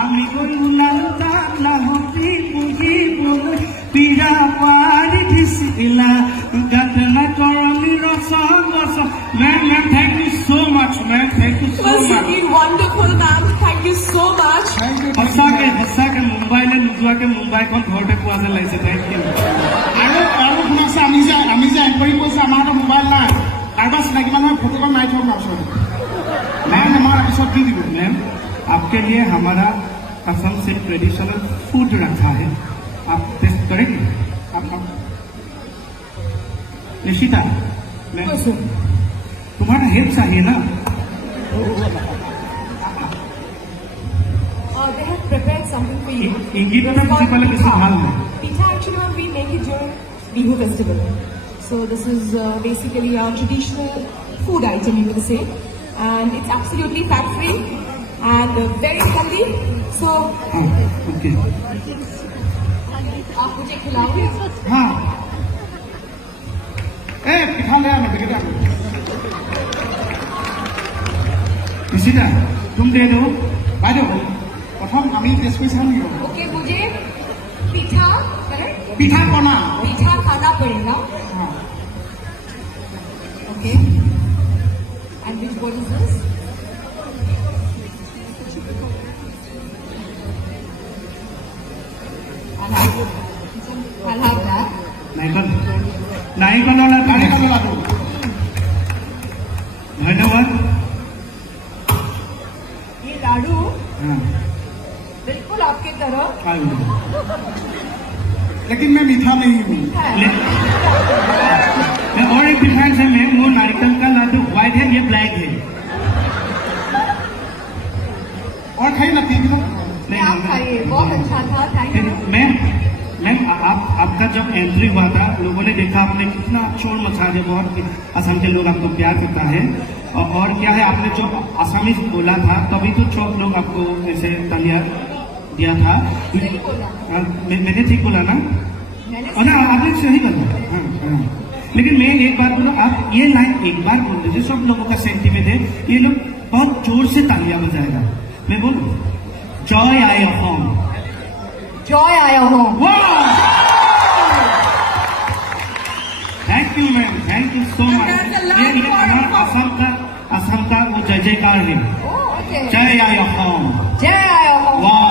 আমি গুণান্তা নহতি বুজিবলৈ পীড়া পাৰি দিছিলা গাতনা কৰমি ৰস গছ মেম thank you so much ma'am thank you so much It was wonderful ma'am, thank you so much. সঁচাকে মুম্বাইলৈ নোযোৱাকে মুম্বাইখন ঘৰতে পোৱা যেন লাগিছে থেংক ইউ আৰু শুনাছে আমি যে এংকৰিং কৰিছে আমাৰ হাতত মোবাইল নাই কাৰোবাৰ চিনাকি মানুহৰ ফটোখন মাৰি থওক না ওচৰতে মেম আমাৰ পিছত দি দিব मैम आपके लिए हमारा असम से ट्रेडिशनल फूड रखा है आप टेस्ट करेंगे आप निशिता मैम तुम्हारा हेल्प चाहिए ना They have prepared something for you. इंगित में किसी पहले किसी हाल में Pitha actually we make it during Bihu festival. So this is basically our traditional food item, you will say, and it's absolutely fat free and very healthy. So okay आप मुझे खिलाओगे? हाँ ए पिठा ले आना बेटा निशिता तुम दे दो বাইদেউ প্ৰথম আমি টেষ্ট কৰি চাম নেকি Okay, मुझे pitha, correct? পিঠা পনা Pitha खाना पड़ेगा. हाँ Okay. And which what is this? I'll have that. नारिकल वाला নাৰিকলৰ লাডু धन्यवाद ये लाडू हाँ बिल्कुल आपके तरह लेकिन मैं मीठा नहीं हूँ और एक डिफरेंस है मैम वो नारिकल का लाडू व्हाइट है ये ब्लैक है और खाई ना पी लो नहीं आप खाइए बहुत अच्छा था थैंक यू मैम आपका जब एंट्री हुआ था लोगों ने देखा आपने कितना शोर मचा दिया बहुत असम के लोग आपको प्यार करता है और क्या है आपने जो असमी बोला था तभी तो सब लोग आपको ऐसे तालियां दिया था मैंने ठीक बोला ना और ना आपने सही बोला हाँ लेकिन मैं एक बात बोला आप ये लाइन एक बार बोल दीजिए सब लोगों का सेंटीमेंट है ये लोग बहुत जोर से तालियां बजाएगा मैं बोलूँ जॉय आए होम जॉय आया हो thank you ma'am thank you so much ये हमारा असम का वो जय जयकार है जय आया होम जय आया हो वाह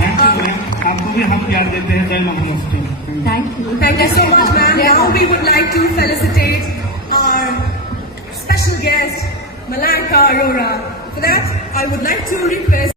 थैंक यू मैम आपको भी हम प्यार देते हैं जय नमस्ते Thank you so much, ma'am. Now we would like to felicitate our special guest, Malaika Arora. For that, I would like to request